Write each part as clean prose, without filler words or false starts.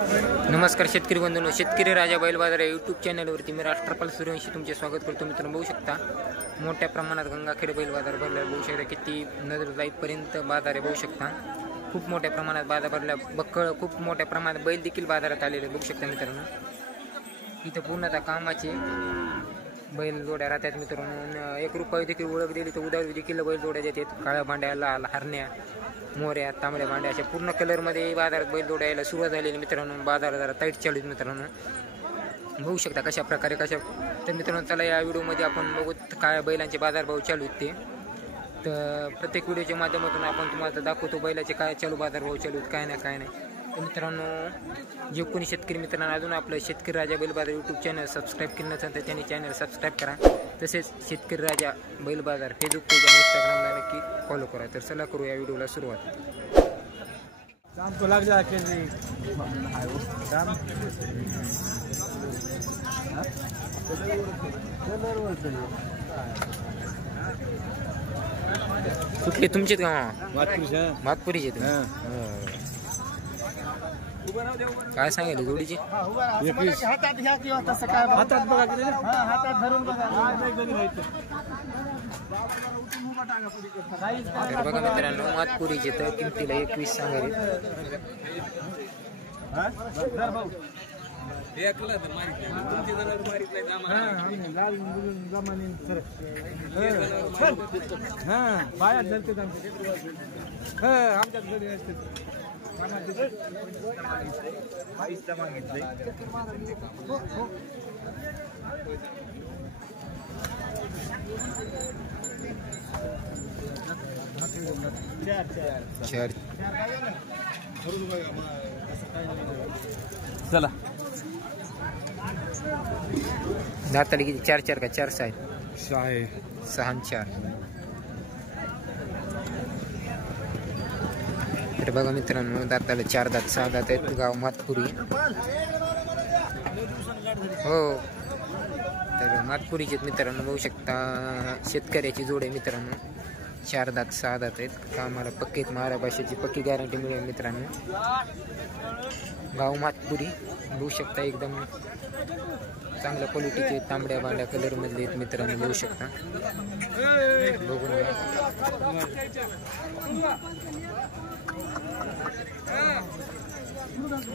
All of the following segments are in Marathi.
नमस्कार शेतकरी बंधूंनो, शेतकरी राजा बैल बाजार या यूट्यूब चॅनलवरती मी राष्ट्रपाल सूर्यवंशी तुमचे स्वागत करतो. मित्रांनो, बघू शकता मोठ्या प्रमाणात गंगाखेड बैल बाजार भरला. बघू शकता किती नजर जाईपर्यंत बाजार आहे. बघू शकता खूप मोठ्या प्रमाणात बाजार भरला. बक्कळ खूप मोठ्या प्रमाणात बैल देखील बाजारात आलेले बघू शकता मित्रांनो. इथं पूर्णतः कामाचे बैल जोड्या राहतात मित्रांनो. 1 रुपये देखील ओळख दिली तर उद्या देखील बैल जोड्या देतात. काळ्या भांड्या, लाल हरण्या, मोऱ्या, तांबड्या भांड्या अशा पूर्ण कलरमध्ये बाजारात बैल जोड्या यायला सुरुवात झालेली मित्रांनो. बाजार जरा टाईट चालू मित्रांनो. बघू शकता कशा प्रकारे तर मित्रांनो चला या व्हिडिओमध्ये आपण बघू काय बैलांचे बाजारभाव चालू आहेत ते. तर प्रत्येक व्हिडिओच्या माध्यमातून आपण तुम्हाला दाखवतो बैलाचे काय चालू बाजारभाव चालू आहेत, काय नाही. तर मित्रांनो, जे कोणी शेतकरी मित्रांनो अजून आपलं शेतकरी राजा बैल बाजार यूट्यूब चॅनल सबस्क्राईब केलं नसेल तर त्यांनी चॅनल सबस्क्राईब करा. तसेच शेतकरी राजा बैल बाजार फेसबुक पेज आणि इंस्टाग्रामला नक्की फॉलो करा. तर चला करू या व्हिडिओला सुरुवात. कुठले तुमचे का? मातपुरीचे. काय सांगितलं जोडीची? तर बघा मित्रांनो, मातपुरीचे तर किमतीला 21 सांगायचे. चला दाताला किती? 4 का 4 आहेत? 6 आणि 4. तर बघा मित्रांनो, दाताला 4 दात 6 दात आहेत. गाव मातपुरी. हो, तर मातपुरीचे मित्रांनो बघू शकता शेतकऱ्याची जोड आहे मित्रांनो. 4 दात 6 दात आहेत. कामाला पक्के महारा भाषेची पक्की गॅरंटी मिळेल मित्रांनो. गाव मातपुरी बघू शकता एकदम चांगल्या क्वालिटीचे तांबड्या बांड्या कलर मधले आहेत मित्रांनो. बघू शकता बघून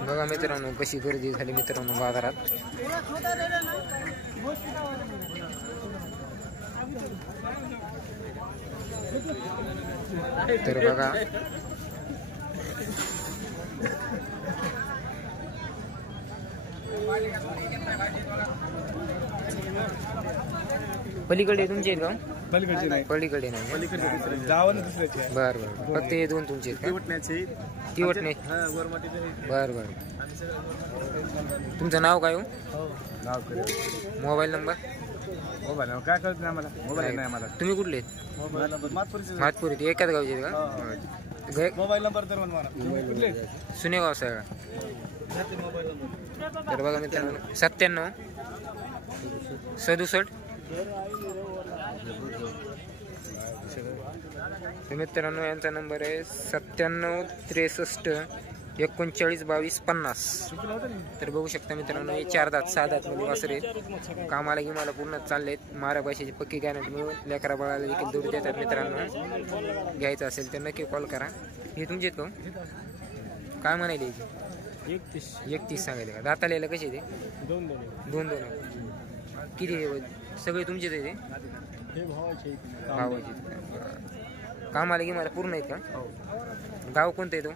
बघा मित्रांनो कशी गर्दी झाली मित्रांनो बाजारात. तर बघा पलीकडे तुमचे आहेत का? पलीकडे नाही. बर फक्त हे 2 तुमचे आहेत का? बर. तुमचं नाव काय हो? मोबाईल नंबर काय कळत नाही मला. मोबाईल नाही मला. तुम्ही कुठले आहेत? मातपुरी. एकाच गावचे आहेत का? मोबाईल नंबर तर मला सुनेगाव सगळा. तर बघा मित्रांनो 97 67. तर मित्रांनो यांचा नंबर आहे 97 63 39 22 50. तर बघू शकता मित्रांनो हे 4 दात 6 दात मध्ये वासरे कामाला गिमाला पूर्ण चाललेत. मारा भाषेची पक्की गॅरंटी मिळून लेकरा बाळाला देखील दूर देतात मित्रांनो. घ्यायचं असेल तर नक्की कॉल करा. हे तुमचे आहेत का? काय म्हणाले? 31 सांगायले का? दाताला कसे ते? 2 किती? सगळे तुमचेच आहे ते? भावाचे. कामाला गिमाला पूर्ण आहेत का? गाव कोणतं आहे तो?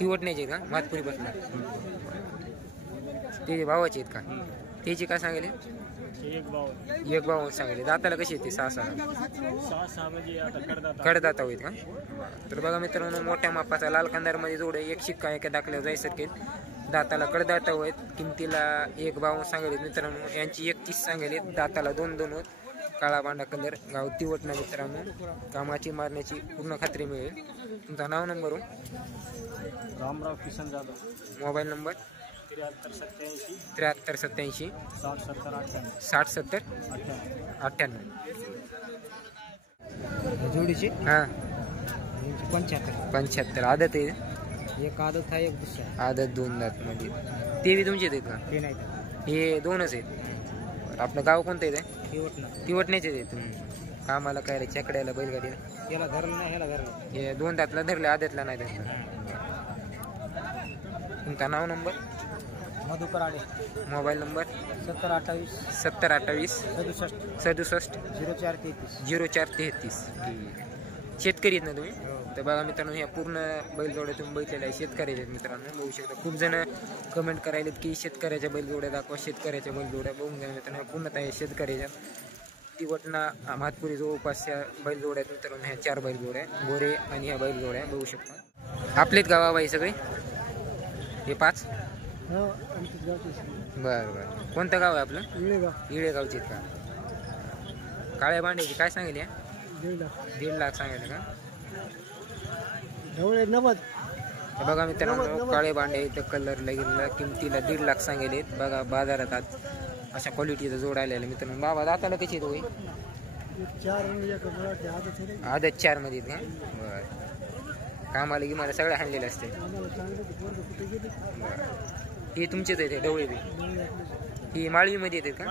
तिवटण्याचे का? मातपुरी बसला. ते भावाचे आहेत का? त्याची काय सांगेल? 1 भाव सांगेल. दाताला कशी येते? 6 कडदाता होईल का? तर बघा मित्रांनो मोठ्या मापाचा लाल कंदारमध्ये जोड आहे. 1 शिक्का एका दाखल्यावर जायसारखे. दाताला कडदाता होत. किमतीला 1 भाव सांगेल मित्रांनो. यांची 31 सांगेल. दाताला 2 होत. काळा बांडा कलर. गाव तिवटणा मित्रांनो. कामाची मारण्याची पूर्ण खात्री मिळेल. तुमचा नाव नंबर हो? रामराव किशन जाधव. Mobile number 73 87 60 70 98. जोडीची? हां 75 आदत आहे. एक आदत आहे एक दुसरा आदत 2 दात मध्ये. ते बी तुमचेच आहेत का? ते नाही हे 2च आहेत. आपलं गाव कोणतं आहे ते? तिवटण्याचे आहेत तुम्ही. कामाला काय रे चकड्याला बैलगाडीला? याला धरलं नाही ह्याला धरलं. हे 2 दातला धरले आदतला नाही धरलं. तुमचा नाव number? Madhukar Aade. Mobile number? 7028 7028 67 67 0433. 0433. शेतकरी आहेत ना तुम्ही? तर बघा मित्रांनो, ह्या पूर्ण बैलजोड्या तुम्ही बघितलेल्या आहे शेतकऱ्याच्या आहेत मित्रांनो. बघू शकता खूप जण कमेंट करायलेत की शेतकऱ्याच्या बैलजोड्या दाखवा, शेतकऱ्याच्या बैलजोड्या. बघून घ्या मित्रांनो, पूर्णतः आहे शेतकऱ्याच्या. तिवटना म्हातपुरी जवळपासच्या बैलजोड्या आहेत मित्रांनो. ह्या 4 बैलजोड्या गोरे आणि ह्या बैलजोड्या बघू शकता. आपलेच गावाबाई सगळे हे 5? बरं बरं. कोणतं गाव आहे आपलं? इळेगावचे आहेत का? काळ्या बांड्याची काय सांगेल या? 1.5 लाख सांगायचं का? बघा मित्रांनो, काळे भांडे इथं कलरला गेलेला किमतीला 1.5 लाख सांगेल. बघा बाजारात आज अशा क्वालिटीचा जोड आलेला मित्रांनो. बाबा दाताला कशी येतो? आदत 4 मध्ये का? बरं. कामाला की मला सगळं हाणलेलं असते. हे तुमचेच आहेत डवळे बी? ही माळवीमध्ये येतात का?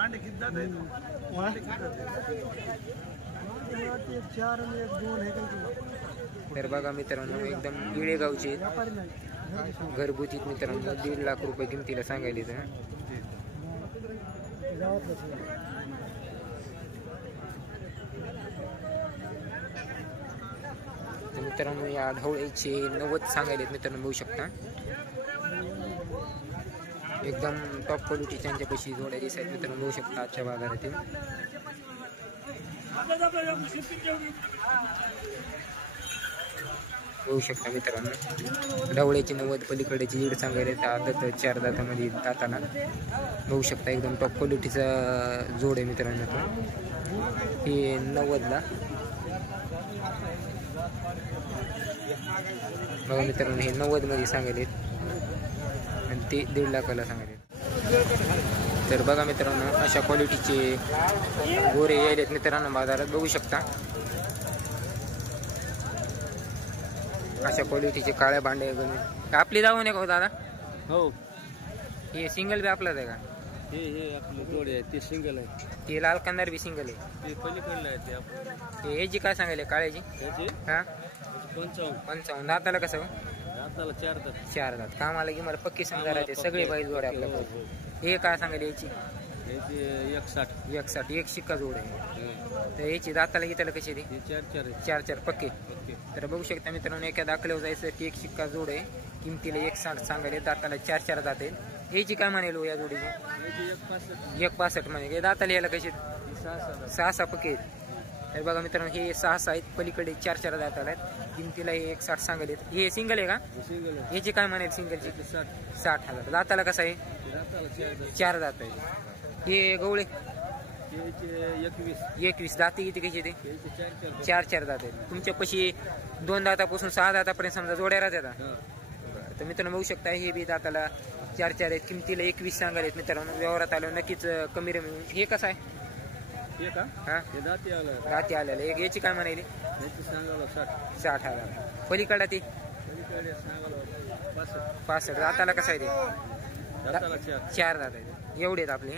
तर बघा मित्रांनो, एकदम इळेगावचे घरगुती मित्रांनो. 1.5 लाख रुपये किमतीला सांगायले तर. मित्रांनो या ढवळ्याचे 90 सांगायले मित्रांनो. बघू शकता एकदम टॉप क्वालिटीच्या त्यांच्यापाशी जोड्या दिसत मित्रांनो. बघू शकता आजच्या बाजारातील. बघू शकता मित्रांनो, ढवळ्याची 90, पलीकडेची 1.5 सांगायले. आदत 4 दातामध्ये दाताला. बघू शकता एकदम टॉप क्वालिटीचा जोड आहे मित्रांनो. हे 90ला. बघा मित्रांनो, हे 90 मध्ये सांगायले आणि ते 1.5 लाखाला सांगायले. तर बघा मित्रांनो, अशा क्वालिटीचे गोरे यायलेत मित्रांनो बाजारात. बघू शकता अशा क्वालिटीचे काळ्या भांडे. आपली दावून आहे का दादा? हो. हे सिंगल बी आपलाच आहे का? हे आपले जोडे आहे ते सिंगल आहे. ते लाल कंदार बी सिंगल आहे. ते पलीकडलं आहे ते आपलं. ते ह्याची काय सांगायले काळ्याची? हा 55. दाताला कसं? दाताला 4 दात. 4 दात. कामाला की मला पक्की समजा राहते सगळे बैल जोड आहे आपल्याकडे. हे काय सांगायले याची? 160. एक शिक्का जोड आहे. तर याची दाताला घेताला कशी ती? 4 पक्के. तर बघू शकता मित्रांनो, एका दाखल्यावर जायचं की एक शिक्का जोड आहे. किमतीला 160 सांगायले. दाताला 4 दात आहे. याची काय म्हणाल या जोडीची? 165 म्हणजे. दाताला यायला कशी? 6 पक्के आहेत. तर बघा मित्रांनो, हे 6 आहेत. पलीकडे 4 दाताला आहेत. किमतीला हे 160 सांगायले. हे सिंगल आहे का? याची काय म्हणाल सिंगलची? 60,000. दाताला कसं आहे? 4 दात आहे. हे गवळे 21 दाती किती कशी ते? 4 दात आहेत. तुमच्या पशी 2 दातापासून 6 दातापर्यंत समजा जोड्या राहतात. तर मित्रांनो बघू शकता, हे बी दाताला 4 आहेत. किमतीला 21 सांगायलेत मित्रांनो. व्यवहारात आल्यावर नक्कीच कमी रमी. हे कसं आहे? हा दाती आलेलं. एक याची काय म्हणाली? 60,000. पलीकडा ती 65. दाताला कसं आहे ते? 4 दात आहेत. एवढे आहेत आपले.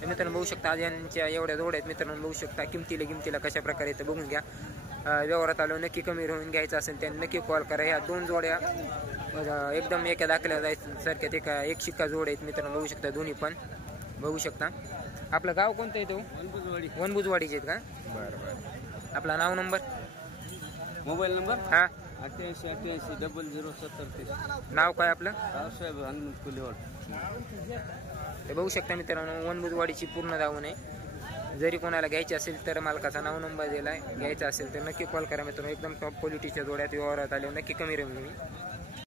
तर मित्रांनो बघू शकता आज यांच्या एवढ्या जोड्या आहेत मित्रांनो. बघू शकता किमतीला कशा प्रकारे तर बघून घ्या. व्यवहारात आलो नक्की कमी राहून घ्यायचं असेल त्यांनी नक्की कॉल करा. ह्या 2 जोड्या एकदम एका दाखल्या जायचं सारख्यात. एक शिक्का जोड आहेत मित्रांनो. बघू शकता दोन्ही पण. बघू शकता. आपलं गाव कोणतं आहे तो? वनबुजवाडीचे आहेत का? बरं. आपला नाव नंबर? Mobile number? हा 88 0070. नाव काय आपलं? रावसाहेब हनुमंत कुलेवाड. ते बघू शकता मित्रांनो, वनबुजवाडीची पूर्ण दावून आहे. जरी कोणाला घ्यायची असेल तर मालकाचा नाव नंबर दिला आहे. घ्यायचा असेल तर नक्की कॉल करा मित्रांनो. एकदम टॉप क्वालिटीच्या जोड्यात व्यवहारात आले नक्की कमी रमी.